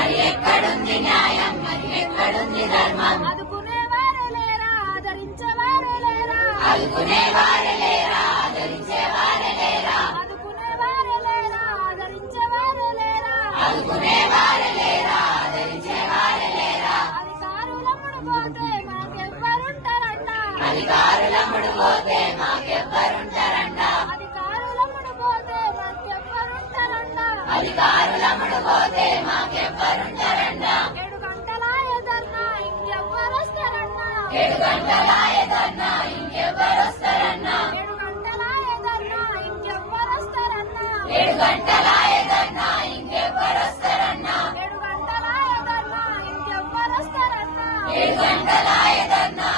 మరి ఎక్కడుంది న్యాయం, మరి ఎక్కడుంది ధర్మం? ఆదుకునేవారే లేరా, ఆదరించేవారే లేరా, ఆదుకునేవారే లేరా, ఆదరించేవారే లేరా, ఆదుకునేవారే లేరా, ఆదరించేవారే లేరా, ఆదుకునేవారే లేరా, ఆదరించేవారే లేరా. అధికారులమ్ముడు పోతే మాకెవ్వరుంటారంట, అధికారులమ్ముడు పోతే మాకెవ్వరుంటారంట, అధికారులమ్ముడు పోతే మాకెవ్వరుంటారంట, అధికారులమ్ముడు పోతే మాకెవ్వరుంటారంట. 7 గంటలాయ ధర్నా ఇంకెవ్వరొస్తారన్నా, 7 గంటలాయ ధర్నా ఇంకెవ్వరొస్తారన్నా, 7 గంటలాయ ధర్నా ఇంకెవ్వరొస్తారన్నా, 7 గంటలాయ ధర్నా ఇంకెవ్వరొస్తారన్నా, 7 గంటలాయ ధర్నా ఇంకెవ్వరొస్తారన్నా, 7 గంటలాయ ధర్నా